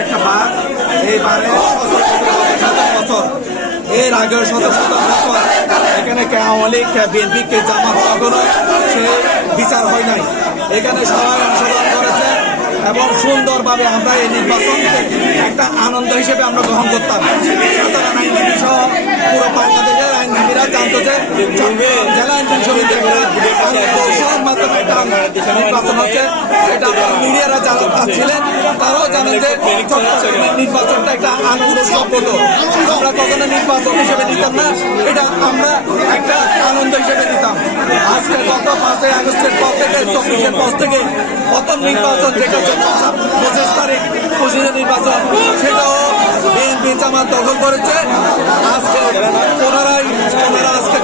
একটা বার, এই বারে বছর এর আগেও শত শত বছর এখানে কে আওয়ামী লীগ কে বিএনপি কে জামাত কখনো সে বিচার হয় নাই। এখানে সবাই অংশগ্রহণ করেছে এবং সুন্দরভাবে আমরা এই নির্বাচনকে একটা আনন্দ হিসেবে আমরা গ্রহণ করতাম। সুতরাং আইনজীবী সহ পুরো বাংলাদেশের আইনজীবীরা জানতো যে জেলা আইনজীবী সমিতি কৌশলের মাধ্যমে একটা নির্বাচন হচ্ছে। এটা মিডিয়ারা যারা ছিলেন তারাও জানেন যে নির্বাচনটা একটা আনন্দ সম্পর্ক। আমরা কখনো নির্বাচন হিসেবে নিতাম না, এটা আমরা একটা আনন্দ হিসেবে নিতাম। আজকে গত 5ই আগস্টের পর থেকে 24-এর পর থেকে প্রথম নির্বাচন যেটা 25 তারিখ 25 নির্বাচন, সেটাও বিএনপি জামাত দখল করেছে। আজকে ওনারা আজকে